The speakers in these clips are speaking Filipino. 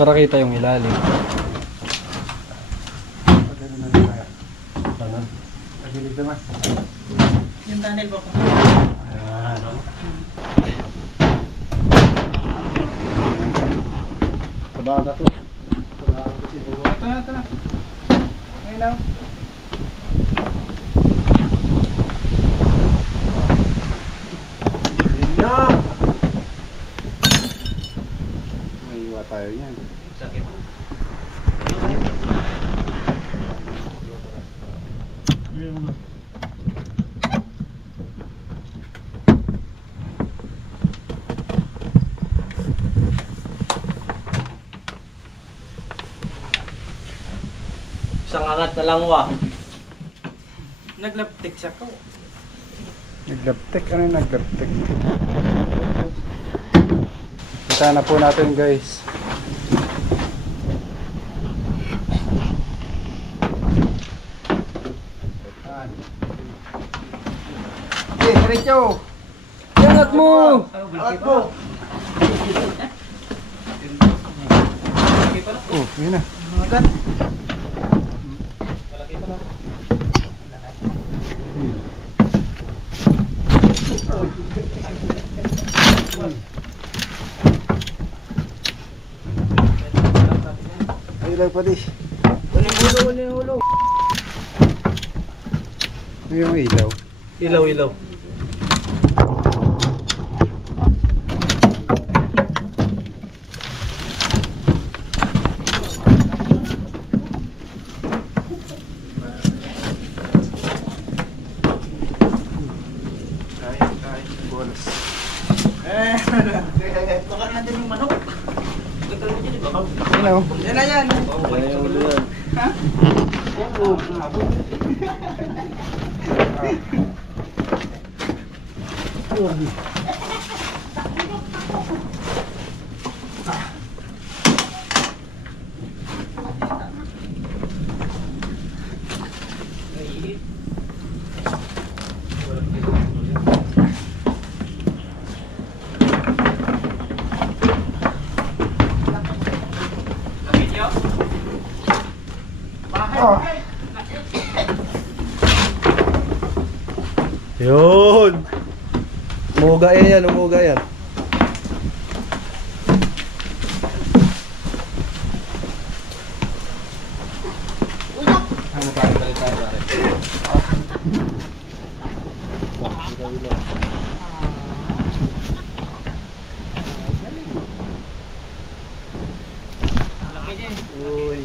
Para kita yung ilalim. Pagilid naman. Yung tunnel po. Ayan. Tabakan na to. Tabakan ko si Buwa. Ito na, ito na. Ngayon lang. Yun na! May iwa tayo yan. Sakit. Isang angat na lang wa. Naglaptik siya ko. Naglaptek? Ano yung naglaptek? Kita na po natin guys. Eh, diretso. Angat mo! Angat mo. Oh, yun na. Angat. Ay lang pa di. Wala yung ulo. Ano yung ilaw? Ilaw, ilaw. Bolas. Baka natin yung manok. Ano? Yan na yan. Wala yung ulo yan. Ha? Yun! Umuga yan, umuga yan. Ano tayo balik tayo pare? Uy.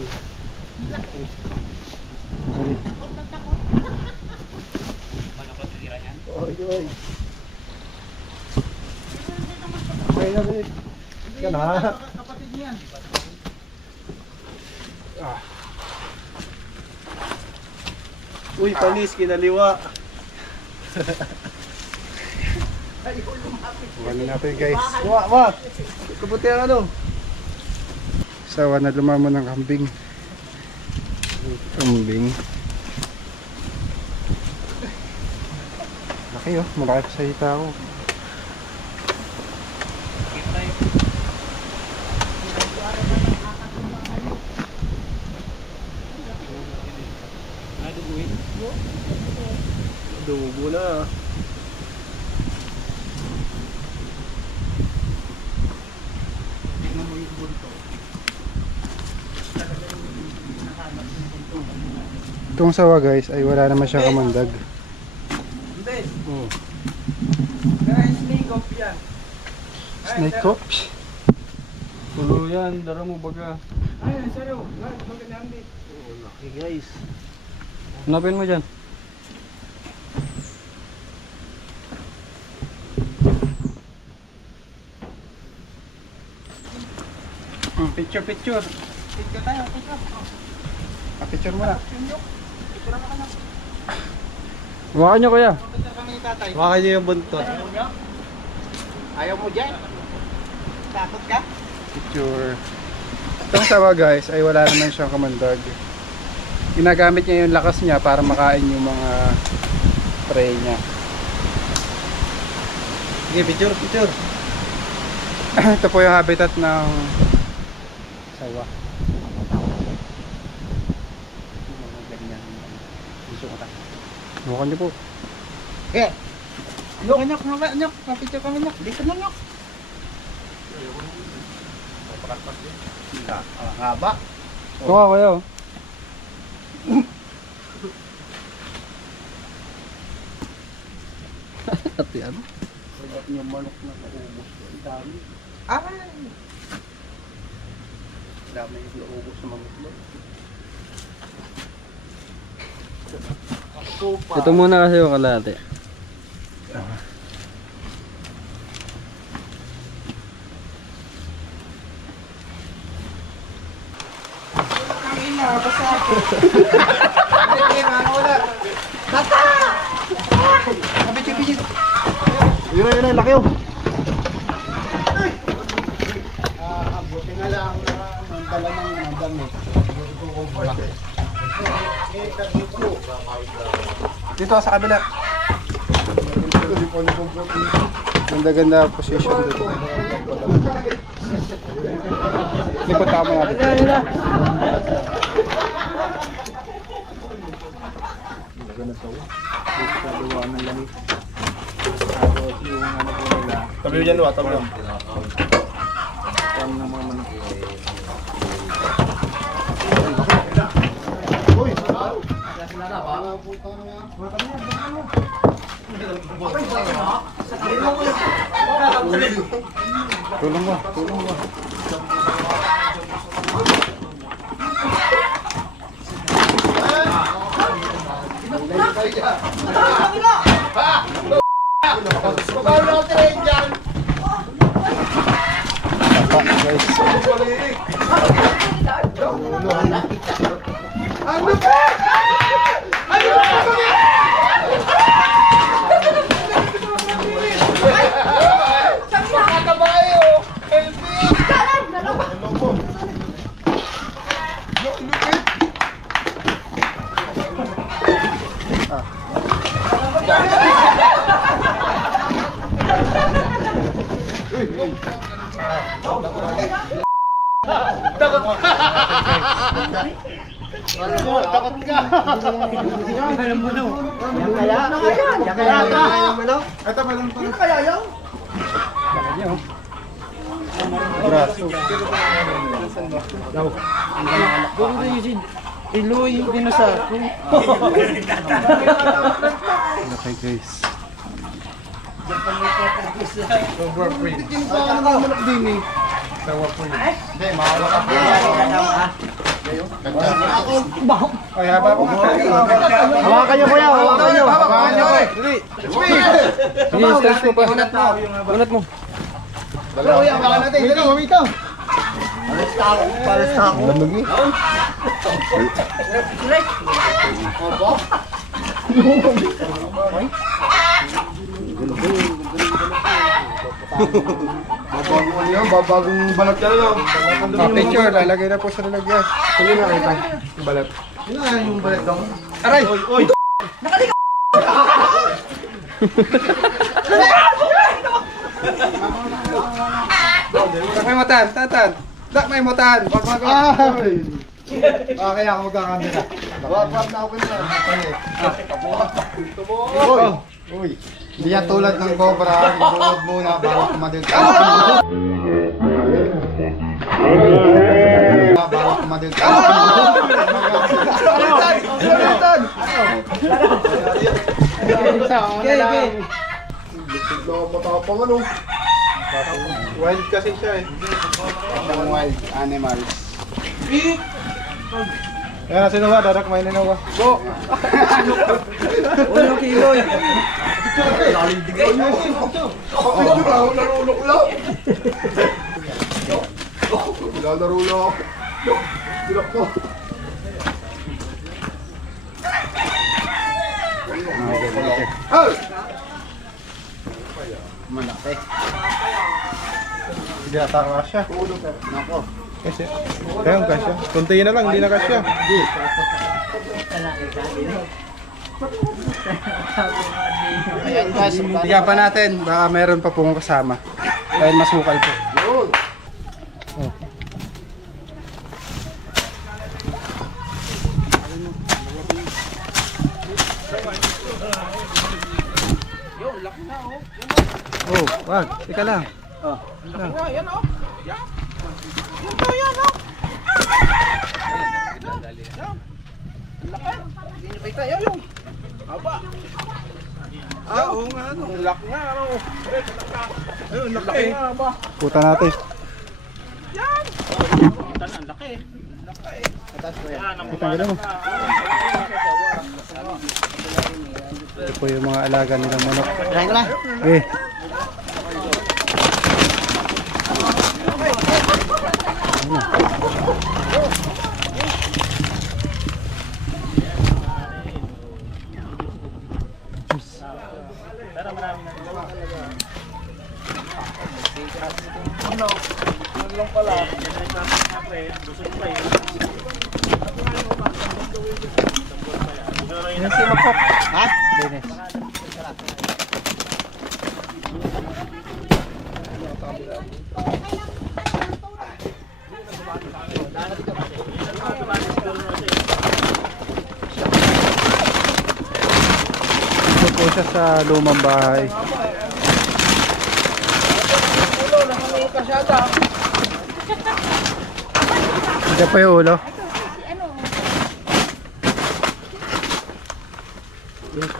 Oy, oy. Okay na rin. Ka na. Kapatid niyan. Uy, panis, kinaliwa. Ano natin guys? Wa! Kaputi ang ano? Sawa na lumamon ng kambing. Kambing. Laki oh, malaki pa sa hita ko. Dugo na. Tingnan mo yung bunto. Itong sawa guys ay wala naman siyang kamandag. Hindi. Hmm. Kaya snake off yan. Snake cops. Tulo yan, dara mo baga. Ay, sa'yo. Maganda hindi. Laki guys. Hanapin mo dyan. Picture, picture. Picture tayo, picture. Picture mo na. Picture mo ka na. Hawakan nyo kuya. Picture kami ni tatay. Hawakan nyo yung buntot. Ayaw mo? Ayaw mo dyan? Takot ka? Picture. Itong sawa guys ay wala naman siyang kamandag. Ginagamit niya yung lakas niya para makain yung mga prey niya. Sige, picture, picture. Ito po yung habitat ng sawa. Bukan niyo po. Eh! Nyok, nyok. Kapityo kami nyok. Dito na nyok. Haba. Ito nga kayo. At yan. Yung manok na naubos. Ang dami. Ay! Dami yung naubos sa manok mo. Ito muna kasi yung kalate. Ang ina, basta ako. Hindi, wala. Tata! Kapityo. Yun, laki yun. Buti na lang ang dala ng damit. Dito sa kabila. Ganda-ganda position dito. Likod tama natin. Tabi dyan, tabi dyan. Tulong mo. Takot ka! Alam mo na. Yan kaya. Ito ba lang pala? Kaya yan? Braso. Iloy, dinusa. Okay guys. Sober free. Ano ka manok din eh? Sober free. Hindi, mahawak ka po. Ay, haba ko nga. Hawakan niyo kuya, hawakan niyo. Hawakan niyo eh. Sige, stress mo pa. Unat mo. Dalawa yan, baka natin. Dito, mamito. Pares na ako. Lamig eh. Babagong balat ka na lang. Picture, lalagay na po sa lalagyan. Hindi na kita. Yung balat. Yun na yung balat daw. Aray! Oy! Dak may matan, tatan. Dak may matan. Ay! Kaya ako magkakamera. Wag na ako na. Oy! Uy! Hindi yan tulad ng cobra. Ibuod muna bago kumadil ka. Bago kumadil ka. Okay. Matapang ano? Wild kasi siya eh. Ang wild animals. Yan na si Noah, dadak may ni Noah. Go! Ulo kiloy. Larulok lang. Lalaro lang ako. Bilak ko. Ay! Malaki. Hindi ata kasya. Nako. Kasya. Ayun, kasya. Kunti na lang, hindi na kasya. Ayan guys. Tiga pa natin, baka meron pa pong kasama. Dahil masukal po. Oh, wag. Teka lang. Oh. Lang. Yan oh. Yan. Hindi nyo kita yan yung. Aba. Ah, oo nga ano. Lak nga ano. Ayun, laki. Puta natin. Kita nila mo. Ito po yung mga alaga nilang manok. Try ko na. Eh. Ha? Dennis. Ito po siya sa lumang bahay. Ulo, nasa may kasyada. Ito pa yung ulo.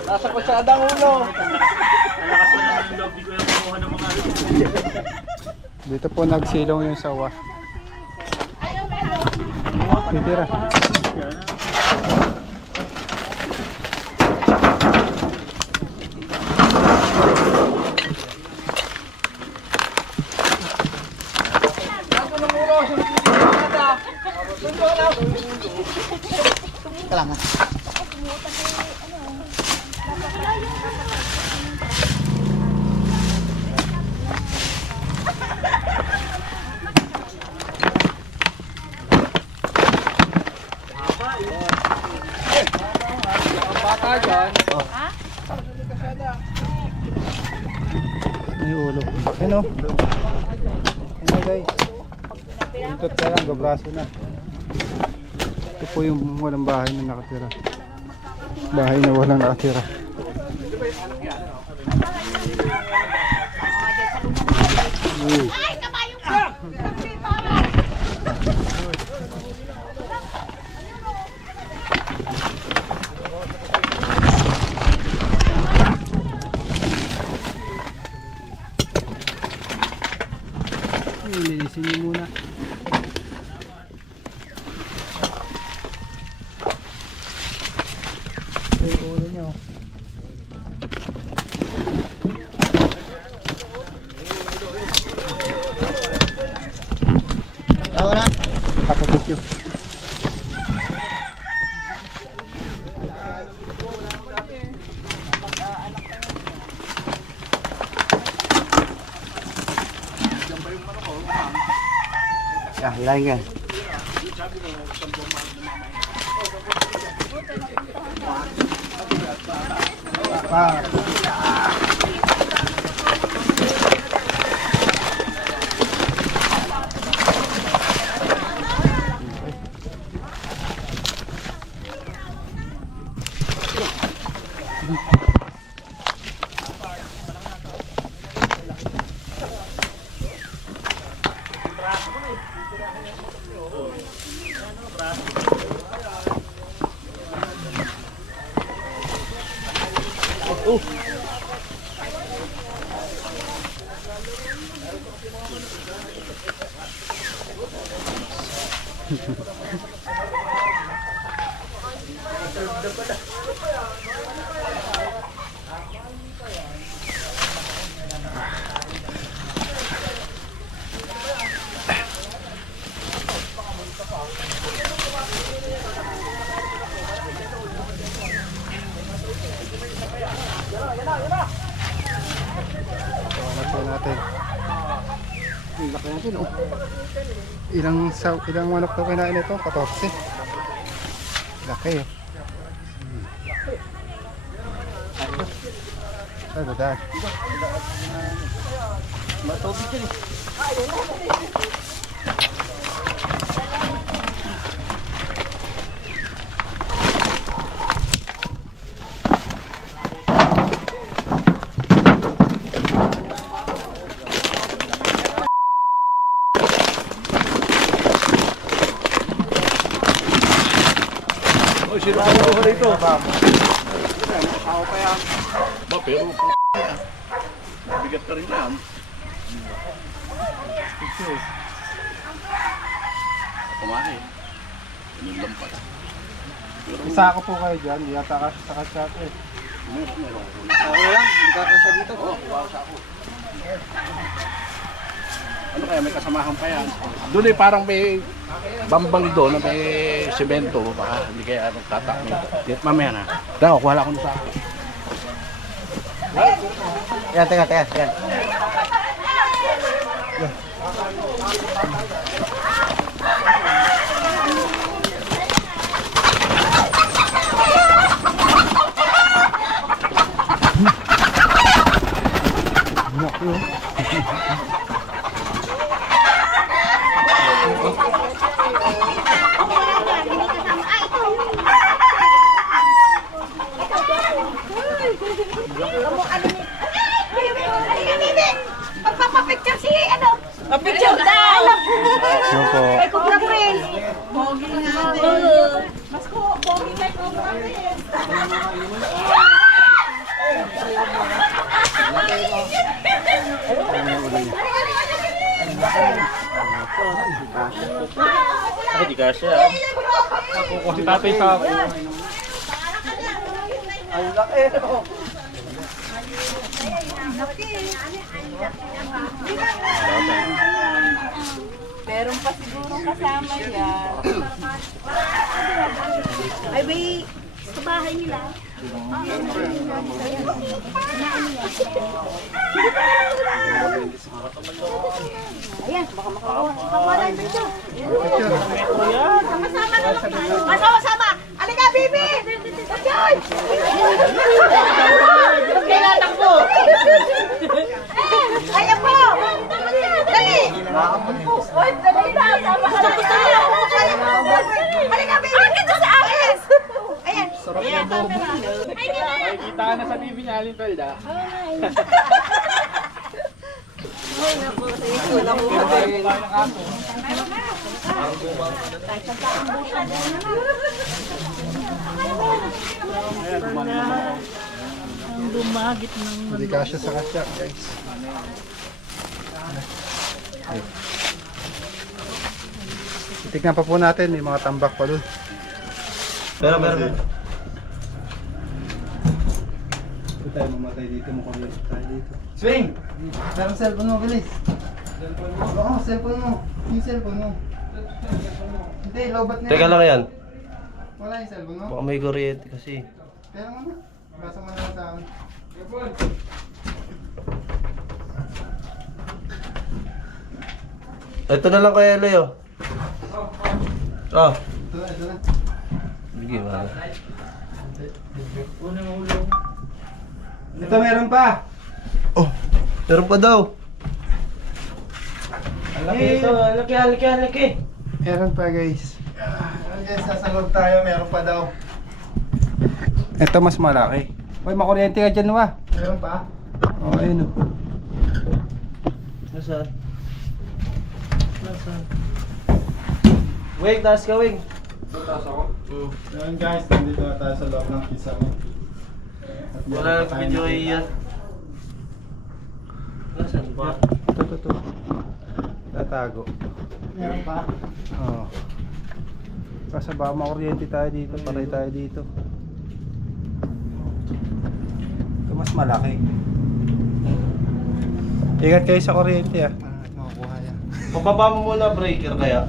Nasa kasyada ang ulo. Dito po nagsilong yung sawa. Titira. Nasa ng ulo, sa may kasyada. Tundo na. Ika lang ha. Bata dyan. May ulo. Ano? Ano guys? Puntot ka lang, gabraso na. Ito po yung walang bahay na nakatira. Bahay na walang nakatira. Uy. Linisin niyo muna. Ito yung ulo niyo. Tawa na. Kapatid yun. Ya, hilahin yan. Natin. Laki natin oh. Ilang manok daw kinain ito? 14. Laki eh. Ay, badag. Matubig dyan eh. ito. Ba, pero bigat ka rin yan. Kumain. Ganun lang pala. Isa ako po kayo dyan, di yata kasi sa kasyat eh. Okay lang, hindi ka kasya dito. Oo, bawasa ako. Ano kaya, may kasamahan pa yan. Doon eh, parang may bambang doon na may semento. Baka hindi kaya tatakmin. Mamaya na. Daw, wala akong sa ako. Yan, teka. Yan. Magpapapicture si ano? Picture daw! Ano po? Ay, Cobra Prince! Pogi nga din. Mas ko, pogi kay Cobra Prince. Ako di kasya. Ako si tatay sa ako. Ang laki. Meron pa siguro kasama yan. Ay, may sa bahay nila. Ayan, baka makawala yung picture. Sama-sama na lang. Sama-sama! Alika, Bibi! Ayan! Kailatakbo! Ayan po! Dali! Uy, dali na! Gusto nila ako kaya mo! Alika, Bibi! Akin na sa akin! Ayan! Ayan, camera! Ay, kita na sa TV niya, Alin Pelda. Hindi kasya sa kasyat guys. Titignan pa po natin, may mga tambak pa doon. Pero. Ito tayo mamatay dito, mukhang tayo dito. Swing! Meron cellphone mo, bilis. Oo, cellphone mo. Yung cellphone mo. Hindi, lobat na Teka lang yan. Wala yung cellphone mo. Baka may kuryente kasi. Kaya mo na. Basa mo na lang sa akin. Ito na lang kaya Leo. Oh. Ito na. Sige, wala. Ito meron pa. Oh, meron pa daw. Laki. Meron pa guys. Guys, nasa loob tayo. Meron pa daw. Ito mas malaki. Uy, makuryente ka dyan wa. Meron pa? Oh, ayun o. Nasaan? Wing, taas ka, Wing. Yan guys, nandito na tayo sa loob ng pizza mo. Wala nang video iyan. Nasaan ba? Ito. Tatago. Meron pa? Oo. Kasi baka makuryente tayo dito, paray tayo dito. Ito mas malaki. Ingat kayo sa kuryente ah. Makukuha yan. Pababa mo muna breaker kaya.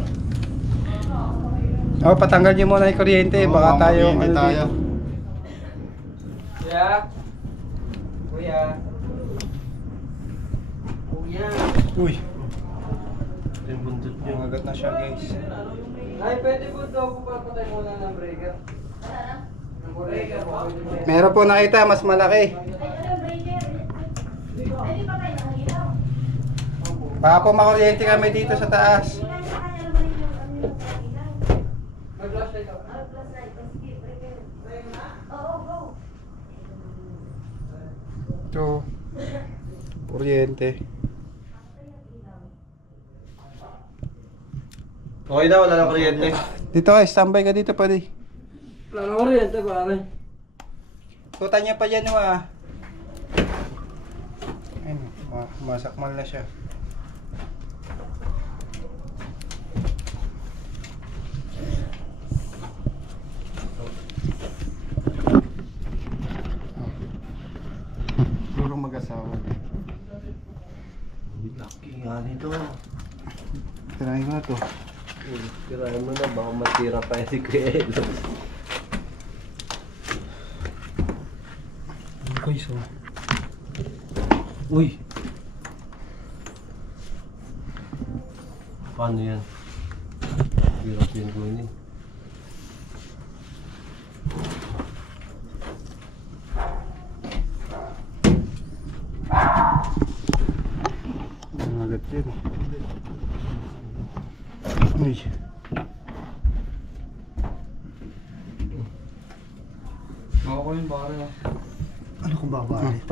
Oh, patanggal niyo muna yung kuryente, baka tayo Hindi tayo. Kuya. Uy, Yung bundot niyo. umagat na siya guys. Ay, pwede po daw po papatay muna ng breaker. Meron po nakita, mas malaki. Baka po makuryente kami dito sa taas. Mag-flashlight ako. Ito, kuryente. Okay na, wala nang kuryente. Dito kayo, standby ka dito pwede. Wala na kuryente pare. Tuta niya pa dyan Ayun, masakmal na siya. Siguro mag-asawa. Laki nga nito. Tirahin ko na to. Tirahin mo na, baka matira pa si Kuya Elos. Guys, Uy! Paano yan? Hirap yun ko yun eh. Nangagat yun. Uy. Ako yun pare ah. Ano kung babalik?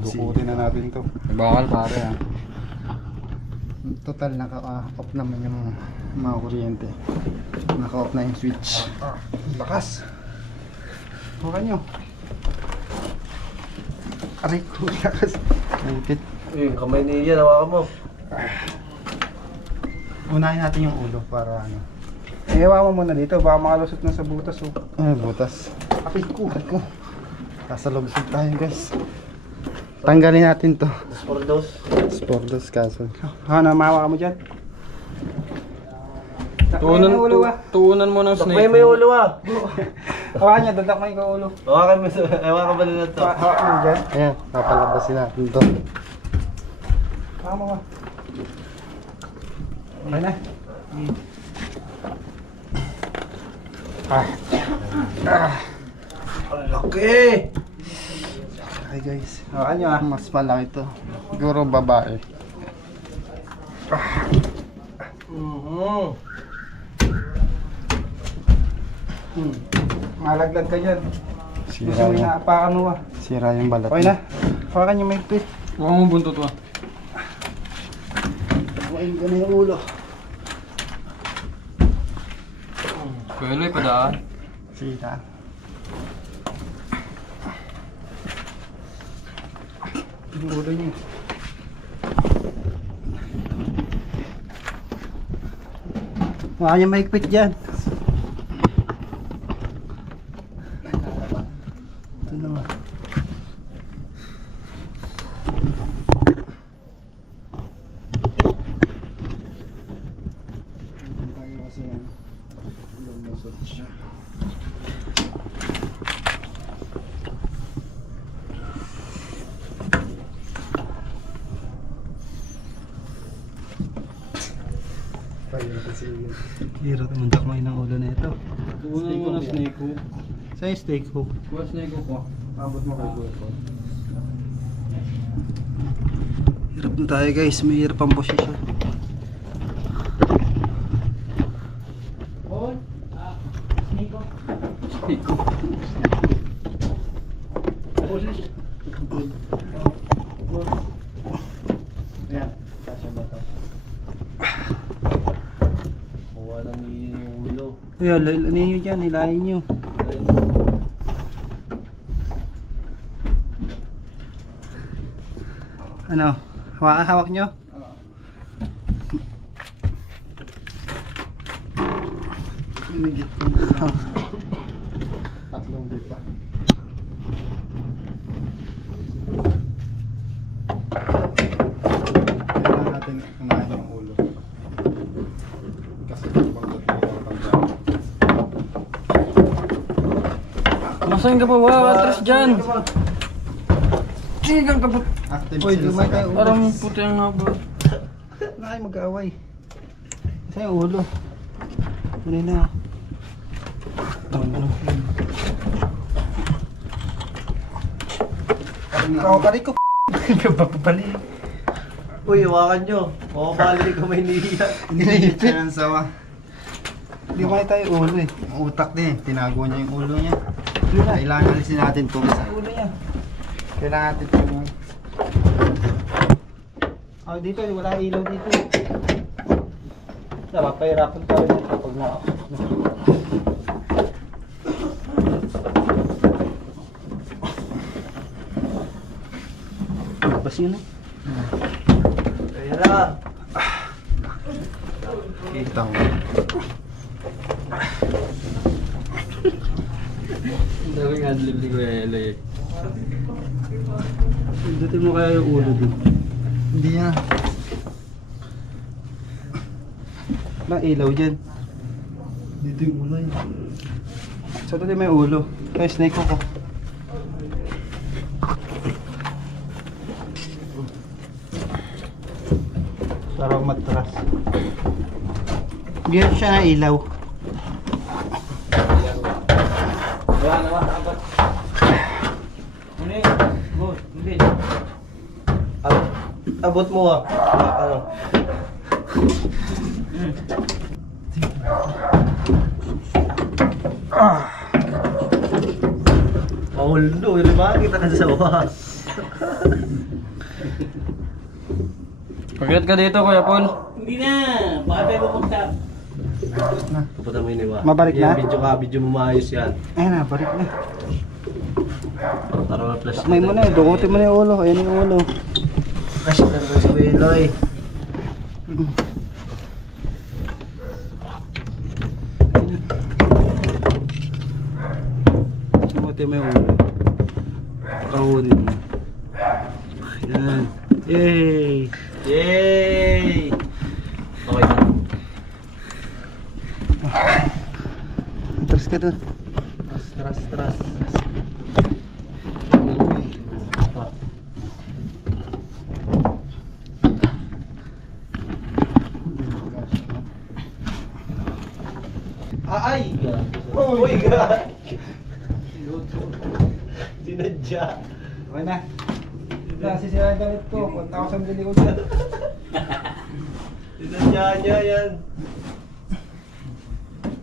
Dukutin na natin to. Bakal pare ah. Total naka-off naman yung mga kuryente. Naka-off na yung switch. Lakas. Huwag nyo. Aray ko, lakas. Naipit. Yung kamay ni Ian, hawakan mo. Unahin natin yung ulo para ano. Ewa mo muna dito, baka makalusot na sa butas. Ay, butas. Aray ko. Kasalubsog tayo guys. Tanggalin natin to. Spordos. Spordos kaso. Ano, mahawa ka mo dyan? Tuunan mo ng Takmay snake. mo yung ulo ah. Hawakan niya, dadak mo yung ulo. Hawakan ba nila to? Hawakan mo dyan. Ayan, papalabasin natin to. Hawakan mo ba? Okay na. Ang laki! Okay guys. Hawakan nyo Mas malaki to. Siguro babae. Malaglag ka dyan. Gusto Sira mo yung, inaapakan mo ba? sira yung balat Okay na. Hawakan nyo may tweet. Huwag mo buntot ah. Hawakan ko na yung ulo. Kuya padaan. Sira. Yung ulo nyo. Hawakan nyo may tweet dyan. Ito naman. Hirap naman dakmay ng ulo na ito. Tuunan mo ng snake hook. Sa yung steak hook. Kuha snake hook ah. Abot mo kay Kuya ko. Hirap na tayo guys, may hirap ang posisyon. Snake hook. Ayan, kasya ba ito? Kuha lang ni Ian yung ulo. Ayan, ano nyo dyan, hilahin nyo. Ano, hawak nyo? Inigit ko na. Tatlong dito. Kailangan natin unahin yung ulo. Kasi kapag Nasaan ka pa ba? Atras dyan. Sigang ka ba? active Uy, sila lumay sa tayo. Parang puti ang haba. Wala kayo mag-aaway. Sa yung ulo. Muna na. Ako ka rin ko. Papabalik. Uy, hawakan nyo. Makakali yung kamay ni Ian. Inilipit ng sawa. Hindi ko tayo ulo eh. Ang utak din, tinago niya yung ulo niya. Ulo na. Kailangan alisin natin itong isa. Ulo niya. Kailangan natin itong Oh, dito, wala ilaw dito. Napapahirapan tayo kapag na. Lakas yun eh. Ayan na. Kitang. Ang daming adlib ni Kuya Eloy eh. Pindutin mo kaya yung ulo dun. Hindi na. Walang ilaw dyan. Dito yung ulo yun. So dito may ulo. Kaya snake ko. Parang matras. Bigyan siya ng ilaw. Wala na ba? Abot. Ano yun? Good. Hindi. Abot mo ah. Ano? Mahuldo, di ba? Kita ka sa wakas. Pagkat ka dito Kuya Paul. Hindi na. Baka tayo pupunta. Kapunta mo yun, iba. Mabalik na? Video mo maayos yan. Ayun na, balik na. Para ma-flash. Takmay mo na eh. Dukutin mo na yung ulo. Ayan yung ulo. Flash na rin si Eloy. Dukutin mo yung ulo. Kahunin mo. Ayan. Yay! Yay! Okay na. Atras ka dun. Tras. Ay! Uy! Sinadya. Okay na. Nasisira yung galit ko. 1,000 bili ko dyan. Sinadya niya yan.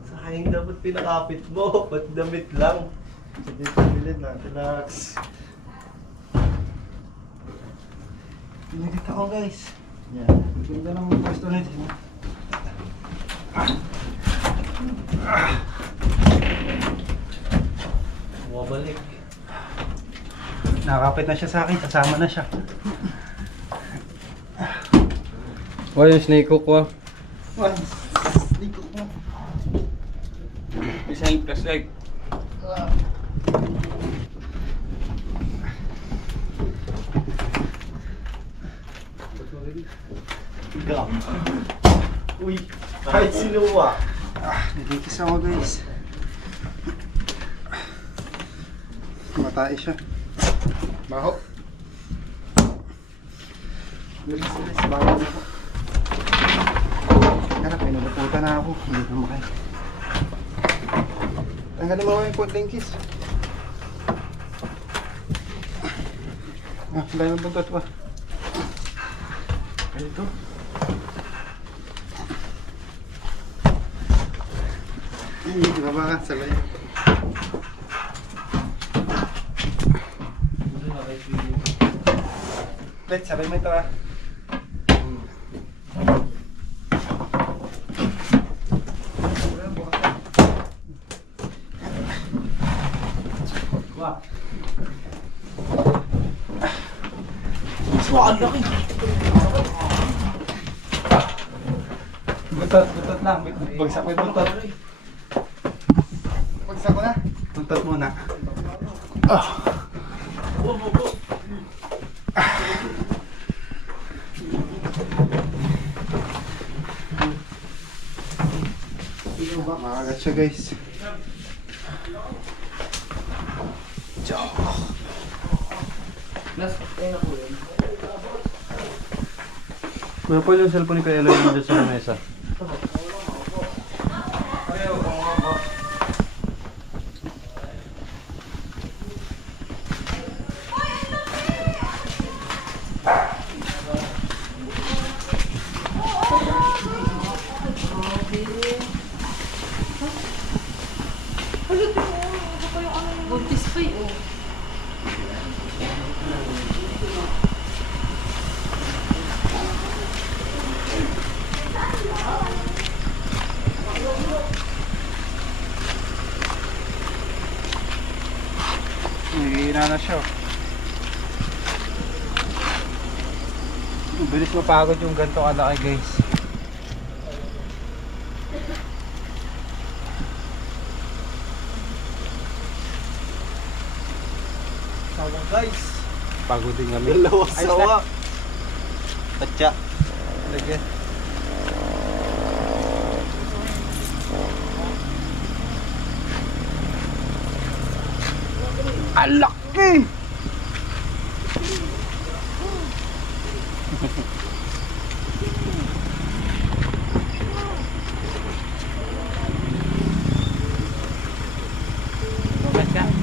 Sayang dapat pinakapit mo. Ba't damit lang? Sige, pagbilid na. Relax. Pinagit ako guys. Yan. Ganda ng pwesto na ito. Bumabalik. Nakakapit na siya sa akin. Kasama na siya. Oh, yung snake hook ko. Likot mo. Isang plus like. Gam. Uy, kahit sinuwa. Nagikis ako guys. Matay siya. Baho. Bilis. Baho na ako. Kaya pinuluputan na ako. Hindi na makaya. Tanggalin mo yung konting kiss. Dahil ng buntot pa. Ito. Hindi ba ba? Sabay. Wait, sabay mo ito ah. Buntot lang. Bagsak mo yung buntot. Bagsak ko na. Buntot muna. Makagat siya guys. Kuya Paul, yung cellphone ni Kuya Eloy nandun sa mesa. Buntis pa yun. Nagihina na siya. Bilis mapagod yung ganito kalaki guys. Sawa guys. Pagod din kami. Dalawang sawa. Tatya. Lagyan. Alaki! Lugat ka.